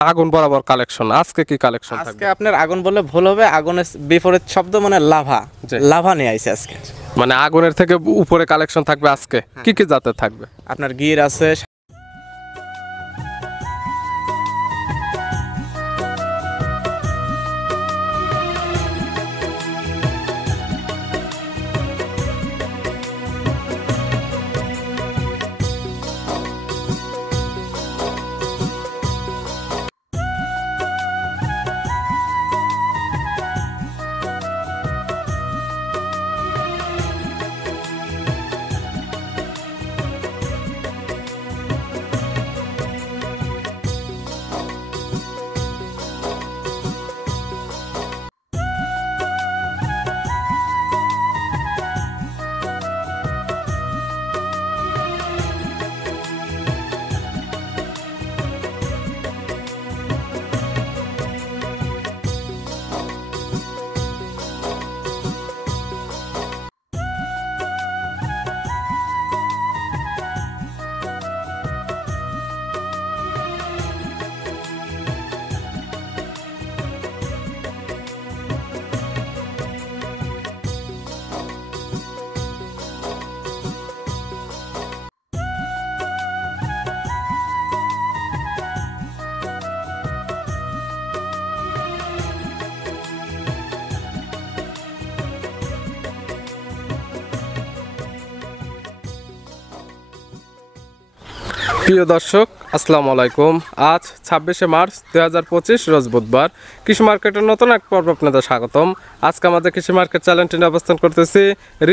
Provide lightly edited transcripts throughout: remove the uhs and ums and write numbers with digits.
আগুন বরাবর কালেকশন আজকে কি কালেকশন থাকবে? আজকে আপনার আগুন বললে ভুল হবে, আগুনের বিপরীত শব্দ মানে লাভা। লাভা নিয়ে আইছে আজকে, মানে আগুনের থেকে উপরে কালেকশন থাকবে আজকে। কি কি জাতের থাকবে? আপনার গির আছে। প্রিয় দর্শক, আসসালামু আলাইকুম। আজ 26শে মার্চ 2025 রোজ বুধবার। কৃষি মার্কেটের নতুন এক পর্ব আপনাদের স্বাগতম। আজকে আমাদের কৃষি মার্কেট চ্যানেলটি নিয়ে অবস্থান করতেছি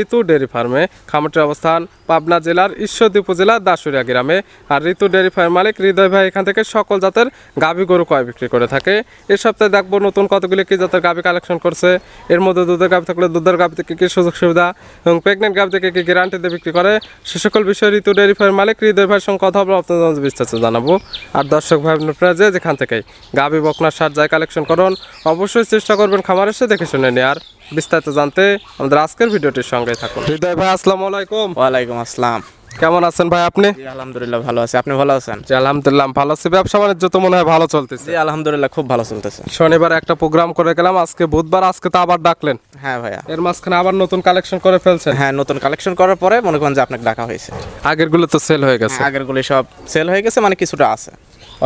ঋতু ডেয়ারি ফার্মে। খামারটির অবস্থান পাবনা জেলার ঈশ্বরদী উপজেলার দাসুরিয়া গ্রামে। আর ঋতু ডেয়ারি ফার্ম মালিক হৃদয় ভাই এখান থেকে সকল জাতের গাভী গরু ক্রয় বিক্রি করে থাকে। এই সপ্তাহে দেখবো নতুন কতগুলি কি জাতের গাভী কালেকশন করছে। এর মধ্যে দুধের গাভী থাকলে দুধের গাভী থেকে কী সুযোগ সুবিধা এবং প্রেগনেন্ট গাভী থেকে কী গ্যারান্টি দিয়ে বিক্রি করে, সে সকল বিষয়ে ঋতু ডেয়ারি ফার্ম মালিক হৃদয় ভাইয়ের সঙ্গে কথা বলে আপনাদের বিস্তারিত জানাবো। আর দর্শক ভাই আপনারা যেখান থেকেই গাভী বকনার সার যায় কালেকশন করুন, অবশ্যই চেষ্টা করবেন খামার এসে দেখে শুনে নেওয়ার। বিস্তারিত জানতে আমাদের আজকের ভিডিওটির সঙ্গে থাকুন। হৃদয় ভাই, আসসালামু আলাইকুম। ওয়ালাইকুম আসসালাম। কেমন আছেন ভাই আপনি? আলহামদুলিল্লাহ ভালো আছি, আপনি ভালো আছেন? জি আলহামদুলিল্লাহ ভালো আছি। ব্যবসা বাণিজ্য তো মনে হয় ভালো চলতেছে? জি আলহামদুলিল্লাহ খুব ভালো চলতেছে। শনিবার একটা প্রোগ্রাম করে গেলাম, আজকে বুধবার, আজকে তো আবার ডাকলেন। হ্যাঁ ভাইয়া, এর মাঝখানে আবার নতুন কালেকশন করে ফেলছেন? হ্যাঁ নতুন কালেকশন করার পরে মনে করেন যে আপনাকে ডাকা হয়েছে। আগের গুলো তো সেল হয়ে গেছে? আগের গুলি সব সেল হয়ে গেছে, মানে কিছুটা আছে।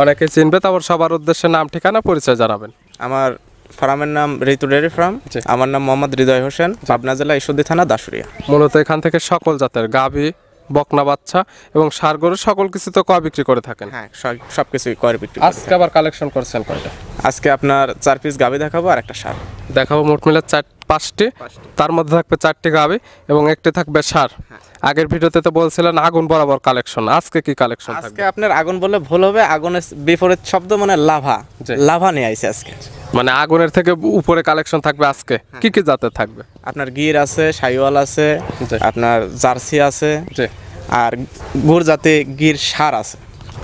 অনেকে চিনবে, তারপর সবার উদ্দেশ্যে নাম ঠিকানা পরিচয় জানাবেন। আমার ফার্মের নাম ঋতু ডেয়ারি ফার্ম। আমার নাম মোহাম্মদ হৃদয় হোসেন, পাবনা জেলা ঈশ্বরদী থানা দাসুরিয়া। মূলত এখান থেকে সকল জাতের গাভী, বকনা বাচ্চা এবং ষাঁড় গরু সকল কিছু তো ক্রয় বিক্রি করে থাকেন? হ্যাঁ সবকিছুই করে বিক্রি। আজকে আবার কালেকশন করছেন কয়টা? আজকে আপনার 4 পিস গাভী দেখাবো আর একটা ষাঁড় দেখাবো। মোট মিলে 5টি, তার মধ্যে থাকবে 4টি গাভী এবং একটি থাকবে ষাঁড়। আগের ভিডিওতে তো বলছিলেন আগুন বরাবর কালেকশন, আজকে কি কালেকশন থাকবে? আজকে আপনার আগুন বললে ভুল হবে, আগুনের বিপরীত শব্দ মানে লাভা। লাভা নিয়ে আইছে আজকে, মানে আগুনের থেকে উপরে কালেকশন থাকবে আজকে। কি কি জাতের থাকবে? আপনার গির আছে, শাহিওয়াল আছে, আপনার জার্সি আছে, জি, আর গুড় জাতে গির ষাঁড় আছে।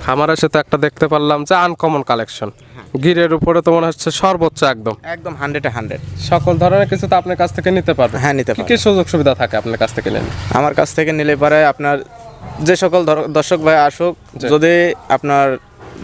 খামারের সাথে একটা দেখতে পারলাম যে আনকমন কালেকশন। গিরের উপরে তো মনে হচ্ছে সর্বোচ্চ একদম 100-100 সকল ধরনের কিছু তো আপনার কাছ থেকে নিতে পারবে? হ্যাঁ নিতে পারবে। কি সুযোগ সুবিধা থাকে আপনার কাছ থেকে নিলে? আমার কাছ থেকে নিলে পারে আপনার যে সকল দর্শক ভাই আসুক, যদি আপনার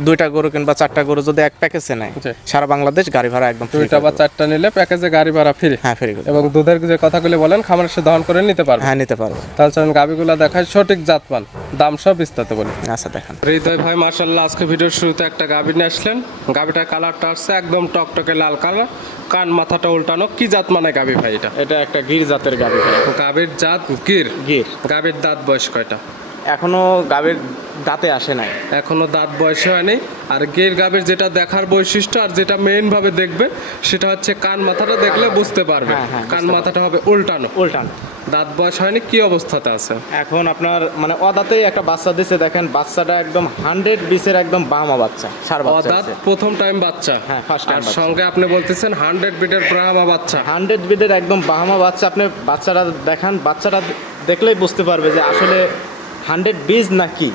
2টা গরু কিংবা 4টা গরু যদি এক প্যাকেজে নেয়, সারা বাংলাদেশ গাড়ি ভাড়া একদম ফ্রি। 2টা বা 4টা নিলে প্যাকেজে গাড়ি ভাড়া ফ্রি? হ্যাঁ ফ্রি। এবং দুধের যে কথাগুলি বলেন খামারের সাথে দহন করে নিতে পারবে? হ্যাঁ নিতে পারবে। তাহলে চলুন গাভিগুলো দেখায়, সঠিক জাতমান, দাম সব বিস্তারিত বলি। আচ্ছা দেখান। হৃদয় ভাই মাশাআল্লাহ আজকে ভিডিওর শুরুতে একটা গাভি নিয়ে আসলেন। গাভিটার কালারটা আসছে একদম টকটকে লাল কালার, কান মাথাটা উল্টানো। কি জাত মানে গাভি ভাই এটা? এটা একটা গির জাতের গাভি। গাভির জাত গির? গির। গাভির দাঁত বয়স কয়টা? এখনো গাভীর দাঁতে আসে নাই, এখনো দাঁত বয়স হয়নি। আর গির গাভীর যেটা দেখার বৈশিষ্ট্য আর যেটা মেইন ভাবে দেখবে সেটা হচ্ছে কান মাথাটা দেখলে বুঝতে পারবে। কান মাথাটা হবে উল্টানো। দাঁত বয়স হয়নি, কি অবস্থাতে আছে এখন? আপনার মানে অদাতেই একটা বাচ্চা দিছে, দেখেন বাচ্চাটা একদম 100 বিসের একদম বাহামা বাচ্চা, ষাঁড় বাচ্চা। অদাত প্রথম টাইম বাচ্চা? হ্যাঁ ফার্স্ট টাইম। আর সঙ্গে আপনি বলতেছেন 100 বিটের ব্রাহ্মা বাচ্চা? 100 বিটের একদম বাহামা বাচ্চা। আপনি বাচ্চাটা দেখান, বাচ্চাটা দেখলেই বুঝতে পারবে যে আসলে 100 বীজ নাকি।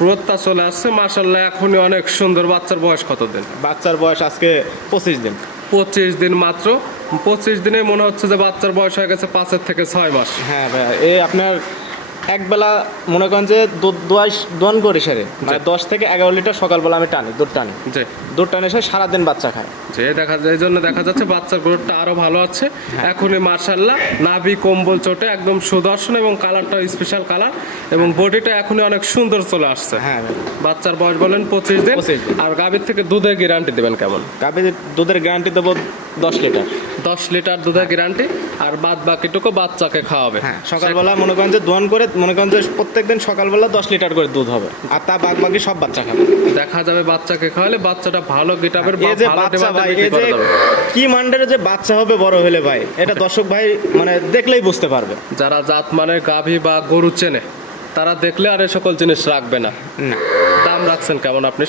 গ্রোথটা চলে আসছে মাশাআল্লাহ, এখনই অনেক সুন্দর। বাচ্চার বয়স কত দিন? বাচ্চার বয়স আজকে 25 দিন। 25 দিন মাত্র? 25 দিনে মনে হচ্ছে যে বাচ্চার বয়স হয়ে গেছে 5 থেকে 6 মাস। হ্যাঁ ভাই, এই আপনার একবেলা মনে করেন যে দুধ দোয়ান করি সেরে মানে 10 থেকে 11 লিটার সকালবেলা আমি টানি দুধ টানি, জি দুধ টানে সে সারাদিন বাচ্চা খায়। যে দেখা যায়, এই জন্য দেখা যাচ্ছে বাচ্চার গ্রোথটা আরো ভালো আছে। এখনই মার্শাল্লাহ নাভি কম্বল চটে একদম সুদর্শন এবং কালারটা স্পেশাল কালার এবং বডিটা এখনই অনেক সুন্দর চলে আসছে। হ্যাঁ ভাই। বাচ্চার বয়স বলেন 25 দিন। 25 দিন। আর গাভীর থেকে দুধের গ্যারান্টি দেবেন কেমন? গাভীর দুধের গ্যারান্টি দেবো 10 লিটার। 10 লিটার দুধের গ্যারান্টি, আর বাদ বাকিটুকু বাচ্চাকে খাওয়াবে। হ্যাঁ, সকালবেলা মনে করেন যে দোয়ান করে মনে করেন যে প্রত্যেকদিন সকালবেলা 10 লিটার করে দুধ হবে, আর তা বাদ বাকি সব বাচ্চা খাবে। দেখা যাবে বাচ্চাকে খাওয়ালে বাচ্চাটা ভালো গিটাবের এই যে বাচ্চা ভাই, এই যে কি মান্ডারে যে বাচ্চা হবে বড় হলে ভাই, এটা দর্শক ভাই মানে দেখলেই বুঝতে পারবে। যারা জাত মানে গাভী বা গরু চেনে তারা দেখলে আর এই সকল জিনিস রাখবে না। দাম রাখছেন কেমন আপনি?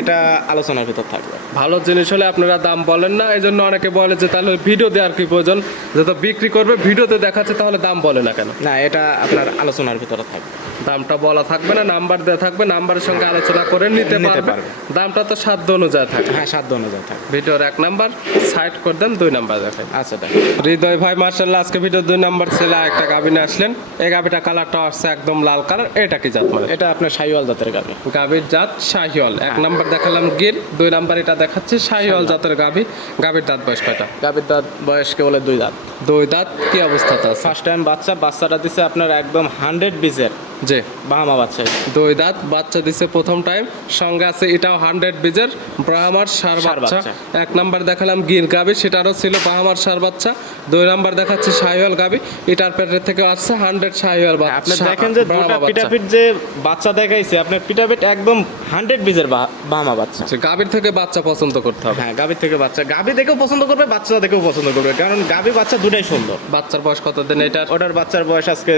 এটা আলোচনার ভিতর থাকবে। ভালো জিনিস হলে আপনারা দাম বলেন না, এই জন্য অনেকে বলে যে তাহলে ভিডিও দেওয়ার কি প্রয়োজন, যত বিক্রি করবে ভিডিওতে দেখাচ্ছে তাহলে দাম বলে না কেন? না, এটা আপনার আলোচনার ভিতরে থাকবে। দামটা বলা থাকবে না, নাম্বার দেওয়া থাকবে, নাম্বারের সঙ্গে আলোচনা করে নিতে পারবে। দামটা তো সাধ্য অনুযায়ী থাকবে। হ্যাঁ, সাধ্য অনুযায়ী থাকবে। ভিডিওর 1 নাম্বার সাইড করে দেন, 2 নাম্বার দেখেন। আচ্ছা দেখ হৃদয় ভাই মার্শাল্লাহ আজকে ভিডিও 2 নাম্বার ছেলে একটা গাভী নিয়ে আসলেন। এই গাভীটা কালারটা আসছে একদম লাল কালার। এটা কি জাত মানে? এটা আপনার শাহিওয়াল জাতের গাভী। গাভীর জাত শাহিওয়াল। 1 নাম্বার দেখালাম গির, 2 নাম্বার এটা দেখাচ্ছে শাহিওয়াল জাতের গাভী। গাভীর দাঁত বয়স কয়টা? গাভীর দাঁত বয়স কেবল 2 দাঁত। 2 দাঁত। কি অবস্থাতে আছে? ফার্স্ট টাইম বাচ্চাটা দিছে আপনার একদম 100 বিজের জি বাহামা বাচ্চা। 2 দাঁত বাচ্চা দিছে প্রথম টাইম, সঙ্গে আছে এটাও 100 বিজের ব্রাহ্মার সার বাচ্চা। 1 নাম্বার দেখালাম গির গাভী, সেটারও ছিল ব্রাহ্মার সার বাচ্চা। 2 নাম্বার দেখাচ্ছে শাহিওয়াল গাভী, এটার পেটের থেকে আসছে 100 শাহিওয়াল বাচ্চা। আপনি দেখেন যে দুটো পিটাপিট যে বাচ্চা দেখাইছে, আপনার পিটাপিট একদম 100 বিজের বাহামা বাচ্চা। গাভীর থেকে বাচ্চা পছন্দ করতে হবে। হ্যাঁ, গাভীর থেকে বাচ্চা, গাভী দেখেও পছন্দ করবে, বাচ্চা দেখেও পছন্দ করবে, কারণ গাভী বাচ্চা দুটাই সুন্দর। বাচ্চার বয়স কত দিন এটার? ওটার বাচ্চার বয়স আজকে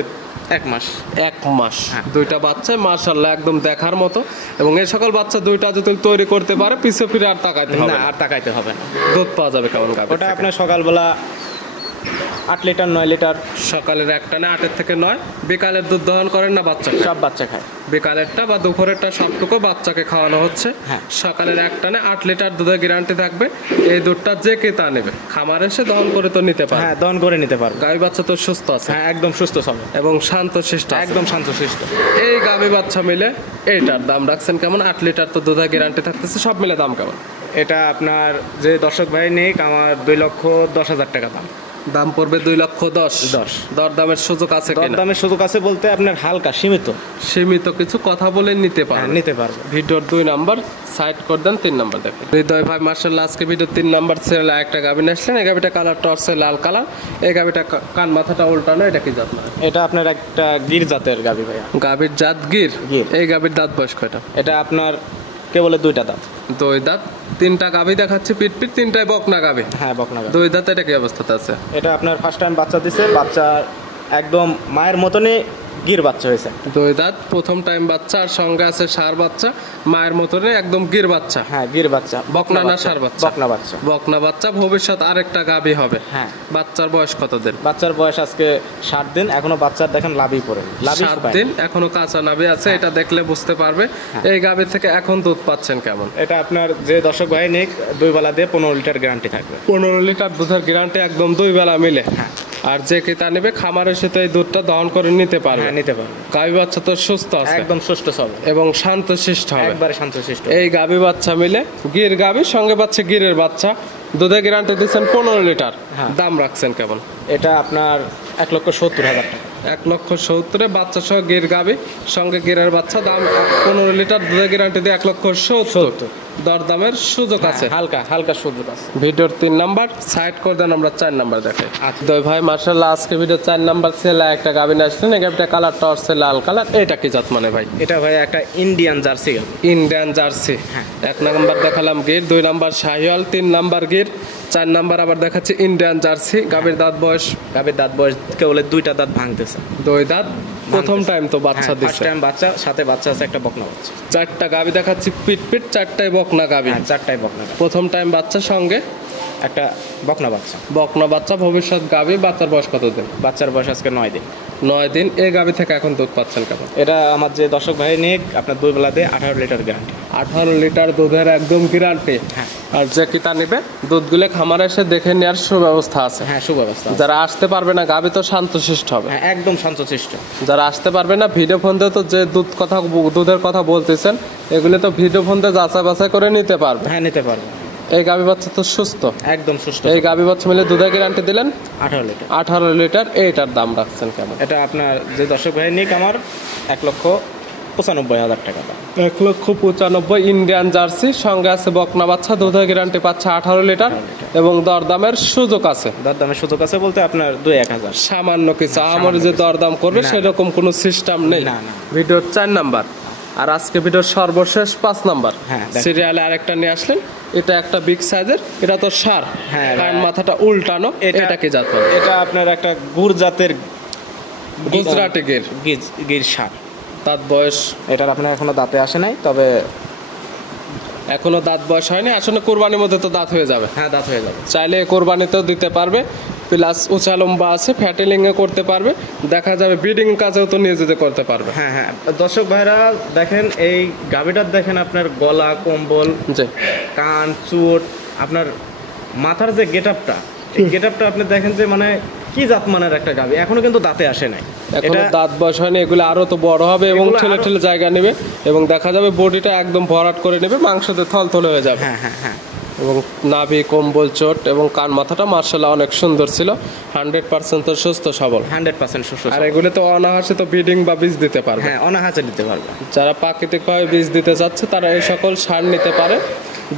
1 মাস। 1 মাস। 2টা বাচ্চা মাশাআল্লাহ একদম দেখার মতো, এবং এই সকল বাচ্চা 2টা যদি তৈরি করতে পারে পিছে ফিরে আর তাকাইতে হবে না, না। আর তাকাইতে হবে না। দুধ পাওয়া যাবে কেমন গাভী? ওটা আপনার সকালবেলা 8 লিটার 9 লিটার। সকালের 1 টানে 8 থেকে 9। বিকালের দুধ দহন করেন না বাচ্চা? সব বাচ্চা খায়। বিকালেরটা বা দুপুরেরটা সবটুকু বাচ্চাকে খাওয়ানো হচ্ছে। হ্যাঁ। সকালের 1 টানে 8 লিটার দুধের গ্যারান্টি থাকবে। এই দুধটা যে কে তা নেবে, খামারে এসে দহন করে তো নিতে পারে। হ্যাঁ, দহন করে নিতে পারবে। গাভী বাচ্চা তো সুস্থ আছে। হ্যাঁ, একদম সুস্থ সবল এবং শান্তশিষ্ট আছে। একদম শান্তশিষ্ট। এই গাভী বাচ্চা মিলে এইটার দাম রাখছেন কেমন? 8 লিটার তো দুধের গ্যারান্টি থাকতেছে, সব মিলে দাম কেমন? এটা আপনার যে দর্শক ভাই নিক, আমার 2,10,000 টাকা দাম। দাম পড়বে 2,10,000। দরদামের সুযোগ আছে কিনা? দরদামের সুযোগ আছে বলতে আপনার হালকা সীমিত কিছু কথা বলে নিতে পারবে। নিতে পারবে। ভিডিওর 2 নাম্বার সাইড করে দেন, 3 নাম্বার দেখেন। হৃদয় ভাই মার্শাল্লাহ আজকে ভিডিও 3 নাম্বার ছেলে একটা গাভী নিয়ে আসলেন। এই গাভীটা কালার টর্চে লাল কালার। এই গাভীটা কান মাথাটা উল্টানো। এটা কি জাত মানে? এটা আপনার একটা গির জাতের গাভী ভাইয়া। গাভীর জাত গির। গির। এই গাভীর দাঁত বয়স কয়টা? এটা আপনার কেবল 2টা দাঁত। 2 দাঁত। 3টা গাভী দেখাচ্ছে পিট, 3টাই বকনা গাভী। হ্যাঁ, বকনা গাভী। 2 দাঁত। এটা কি অবস্থাতে আছে? এটা আপনার ফার্স্ট টাইম বাচ্চা দিছে, বাচ্চা একদম মায়ের মতনই গির বাচ্চা হয়েছে। 2 দাঁত প্রথম টাইম বাচ্চা, আর সঙ্গে আছে ষাঁড় বাচ্চা মায়ের মতনে একদম গির বাচ্চা। হ্যাঁ, গির বাচ্চা। বকনা না ষাঁড় বাচ্চা? বকনা বাচ্চা। বকনা বাচ্চা। ভবিষ্যৎ আরেকটা গাভী হবে। হ্যাঁ। বাচ্চার বয়স কত দিন? বাচ্চার বয়স আজকে 7 দিন। এখনো বাচ্চার দেখেন লাভই পড়ে। 7 দিন এখনো কাঁচা নাভি আছে। এটা দেখলে বুঝতে পারবে। এই গাভী থেকে এখন দুধ পাচ্ছেন কেমন? এটা আপনার যে দর্শক ভাই নিক 2 বেলা দিয়ে 15 লিটার গ্যারান্টি থাকবে। 15 লিটার দুধের গ্যারান্টি একদম 2 বেলা মিলে। হ্যাঁ। আর যে ক্রেতা নেবে খামারের সাথে এই দুধটা দহন করে নিতে পারবে। হ্যাঁ, নিতে পারবে। গাভী বাচ্চা তো সুস্থ আছে, একদম সুস্থ সবল এবং শান্তশিষ্ট হবে। একবারে শান্তশিষ্ট। এই গাভী বাচ্চা মিলে গির গাভী সঙ্গে পাচ্ছে গিরের বাচ্চা। দুধের গ্যারান্টি দিচ্ছেন 15 লিটার। দাম রাখছেন কেমন? এটা আপনার 1,70,000 টাকা। 1,70,000 বাচ্চা সহ গির গাভী সঙ্গে গিরের বাচ্চা। দাম 15 লিটার দুধের গ্যারান্টি দিয়ে 1,70,000। দরদামের সুযোগ আছে। হালকা সুযোগ আছে। ভিডিওর 3 নাম্বার সাইড করে দেন, আমরা 4 নাম্বার দেখাই। দুই ভাই মার্শাল্লাহ আজকে ভিডিও 4 নাম্বার ছেলে একটা গাভী নিয়ে আসলেন। এই গাভীটা কালারটা হচ্ছে লাল কালার। এটা কি জাত মানে ভাই? এটা ভাই একটা ইন্ডিয়ান জার্সি গাভী। Indian jersey. 1 নাম্বার দেখালাম Gir, 2 number Sahiwal, 3 number Gir, 4 number আবার দেখাচ্ছে ইন্ডিয়ান জার্সি। গাভীর দাঁত বয়স কেবল 2টা দাঁত ভাঙতেছে। 2 দাঁত। প্রথম টাইম তো বাচ্চা দিচ্ছে। ফার্স্ট টাইম বাচ্চা, সাথে বাচ্চা আছে একটা বকনা বাচ্চা। 4টা গাভী দেখাচ্ছি পিট, 4টাই বকনা গাভী। 4টাই বকনা। প্রথম টাইম বাচ্চা সঙ্গে একটা বকনা বাচ্চা। বকনা বাচ্চা, ভবিষ্যৎ গাভী। বাচ্চার বয়স কত দিন? বাচ্চার বয়স আজকে 9 দিন। 9 দিন। এই গাভী থেকে এখন দুধ পাচ্ছেন কেমন? এটা আমার যে দর্শক ভাই নিক আপনার 2 বেলাতে 18 লিটার গ্যারান্টি। 18 লিটার দুধের একদম গ্যারান্টি। হ্যাঁ। আর যে কিতা নিবে দুধগুলো খামারে এসে দেখে নেওয়ার সুব্যবস্থা আছে। হ্যাঁ, সুব্যবস্থা। যারা আসতে পারবে না গাভী তো শান্তশিষ্ট হবে। হ্যাঁ, একদম শান্তশিষ্ট। যারা আসতে পারবে না ভিডিও ফোন দিয়ে তো যে দুধের কথা বলতেছেন এগুলো তো ভিডিও ফোন দিয়ে যাচাই বাছাই করে নিতে পারবে। হ্যাঁ, নিতে পারবে। এই গাভী বাচ্চা তো সুস্থ, একদম সুস্থ। এই গাভী বাচ্চা মিলে দুধের গ্যারান্টি দিলেন 18 লিটার। 18 লিটার। এইটার দাম রাখছেন কেমন? এটা আপনার যে দর্শক ভাই নিক আমার 1,95,000 টাকা দাম। 1,95,000 ইন্ডিয়ান জার্সি, সঙ্গে আছে বকনা বাচ্চা, দুধের গ্যারান্টি পাচ্ছে 18 লিটার এবং দরদামের সুযোগ আছে। দরদামের সুযোগ আছে বলতে আপনার 2-1,000 সামান্য কিছু আমার যে দরদাম করবে সেরকম কোনো সিস্টেম নেই। না, না। ভিডিওর 4 নাম্বার আর আজকে ভিডিওর সর্বশেষ 5 নাম্বার হ্যাঁ, সিরিয়ালে আরেকটা নিয়ে আসলেন। এটা একটা বিগ সাইজের, এটা তো সার। হ্যাঁ, কান মাথাটা উল্টানো। এটা কি জাত? এটা আপনার একটা গুড় জাতের গুজরাটি গির। গির সার। দাঁত বয়স এটার আপনার এখনো দাঁতে আসে নাই, তবে এখনো দাঁত বয়স হয়নি। আসলে কোরবানির মধ্যে তো দাঁত হয়ে যাবে। হ্যাঁ, দাঁত হয়ে যাবে। চাইলে কোরবানিতেও দিতে পারবে, প্লাস উঁচা লম্বা আছে, ফ্যাটেলিংয়ে করতে পারবে, দেখা যাবে ব্রিডিং কাজেও তো নিয়ে যেতে করতে পারবে। হ্যাঁ, হ্যাঁ। দর্শক ভাইরা দেখেন এই গাভীটার দেখেন আপনার গলা, কম্বল, জি, কান, চুট, আপনার মাথার যে গেটআপটা, এই গেটআপটা আপনি দেখেন যে মানে কি জাতমানের একটা গাভী, এখনো কিন্তু দাঁতে আসে নাই। এখনো দাঁত বয়স হয়নি। এগুলো আরো তো বড় হবে এবং ঠেলে ঠেলে জায়গা নেবে এবং দেখা যাবে বডিটা একদম ভরাট করে নেবে, মাংসতে থলথলে হয়ে যাবে। হ্যাঁ, হ্যাঁ, হ্যাঁ। এবং নাভি, কম্বল, চোট এবং কান মাথাটা মার্শাল্লাহ অনেক সুন্দর ছিল। 100% তো সুস্থ সবল। 100% সুস্থ। আর এগুলো তো অনাহাসে তো ব্রিডিং বা বীজ দিতে পারবে। হ্যাঁ, অনাহাসে দিতে পারবে। যারা প্রাকৃতিকভাবে বীজ দিতে চাচ্ছে তারা এই সকল সার নিতে পারে,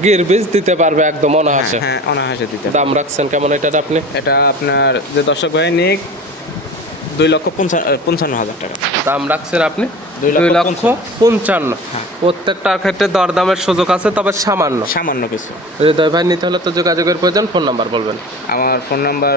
গির বীজ দিতে পারবে একদম অনাহাসে। হ্যাঁ, অনাহাসে দিতে। দাম রাখছেন কেমন এটার আপনি? এটা আপনার যে দর্শক ভাই নিক 2,55,000 টাকা দাম রাখছেন আপনি 2,55,000। 2,55,000। প্রত্যেকটার ক্ষেত্রে দরদামের সুযোগ আছে, তবে সামান্য সামান্য কিছু। হৃদয় ভাই নিতে হলে তো যোগাযোগের প্রয়োজন। ফোন নাম্বার বলবেন। আমার ফোন নাম্বার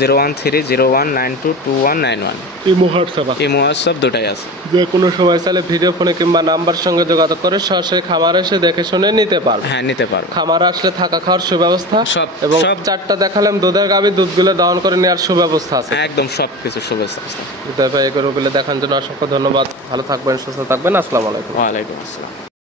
01301922191। ইমো হোয়াটসঅ্যাপ এই সব দুটাই আছে। যে কোনো সময় চাইলে ভিডিও ফোনে কিংবা নাম্বার সঙ্গে যোগাযোগ করে সরাসরি খামার এসে দেখে শুনে নিতে পারবে। হ্যাঁ, নিতে পারবে। খামার আসলে থাকা খাওয়ার সুব্যবস্থা সব এবং সব 4টা দেখালাম দুধের গাভী, দুধগুলো দহন করে নেওয়ার সুব্যবস্থা আছে। একদম সব কিছু শুভেচ্ছা আছে। হৃদয় ভাই এগুলো দেখার জন্য অসংখ্য ধন্যবাদ। ভালো থাকবেন, সুস্থ থাকবেন। আসসালামু আলাইকুম। ওয়ালাইকুম আসসালাম।